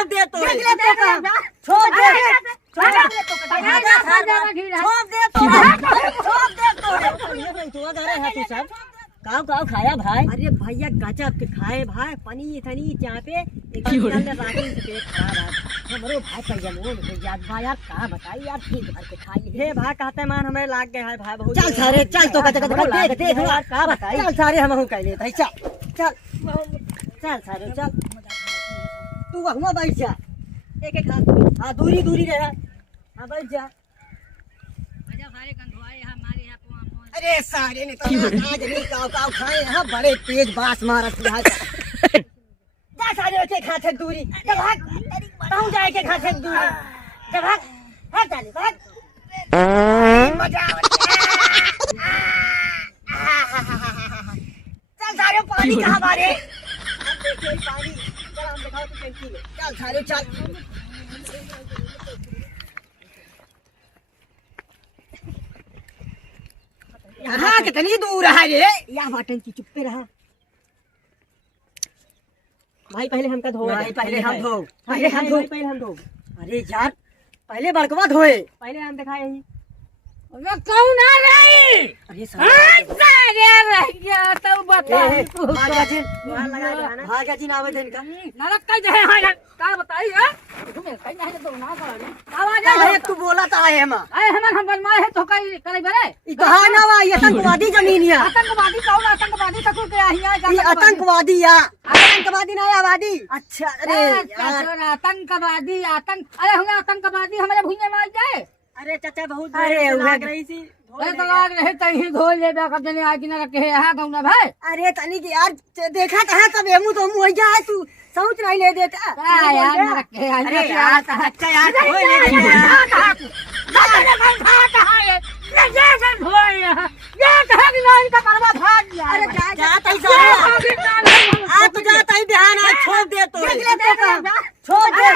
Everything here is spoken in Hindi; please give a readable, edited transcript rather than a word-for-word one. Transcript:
छोड़ दे तो छोड़ दे छोड़ दे काव काव खाया भाई। अरे भैया गजब के खाए भाई, पनी इतनी यहाँ पे एकदम रागी से पेट खराब है हमरो भाई। पैसा लो याद भाई यार का बताई यार, ठीक भर के खाई हे भाई कहते मान हमें लाग गए है भाई बहुत। चल सारे चल तो देख देख यार का बताई। चल सारे हम हूं कह ले भाई, चल चल चल सारे चल तू वहां बैठ जा, एक एक हाथ हां दूरी दूरी रह। हां बैठ जा। आजा सारे कंधवाए हमारे यहां को। अरे सारे ने तो आज नहीं काव काव खाए हैं, बड़े तेज बास मारत है। जा सारे के खाते दूरी जब भाग कहूं जाए के खाते दूरी जब भाग भाग चल भाग मजा चल सारे पानी कहां मारे पानी चल हम दिखाओ तो टंकी में। चल सारे चल यहाँ कितनी दूर है रे, यहाँ टंकी चुप्पे रहा भाई। पहले हमका धो भाई, पहले हम धो पहले हम धो पहले हम धो। अरे यार पहले बड़कवा धोए, पहले हम दिखाए ही कौन आ रही। अरे सारे रह गया तो बता भाग्य जी नावे दिन का नरक का जे है का बताइए तुम्हें कहीं नहीं तो ना करे आवाज है। तू बोला था है हम हम बनवाए है तो कई करे बरे ई कहां ना वा ये आतंकवादी जमीन है। आतंकवादी कौन आतंकवादी तक के आहिया ये आतंकवादी या आतंकवादी ना आबादी। अच्छा अरे यार आतंकवादी आतंक अरे हम आतंकवादी हमारे भुइया मार जाए। अरे चाचा बहुत लाग रही थी अरे तो लाग रहे तही धो ले बा कब जने आके ना रखे है गांव ना भाई। अरे तनी के यार देखा कहां सब एमु तो मुंह जा तू सोच नहीं ले देता का यार ना रखे। अरे यार अच्छा यार धो ले ये जैसे धोए ये कहां की लाइन का करवा भाग गया। अरे जा तई आ तू जा तई ध्यान आ छोड़ दे तो छोड़ दे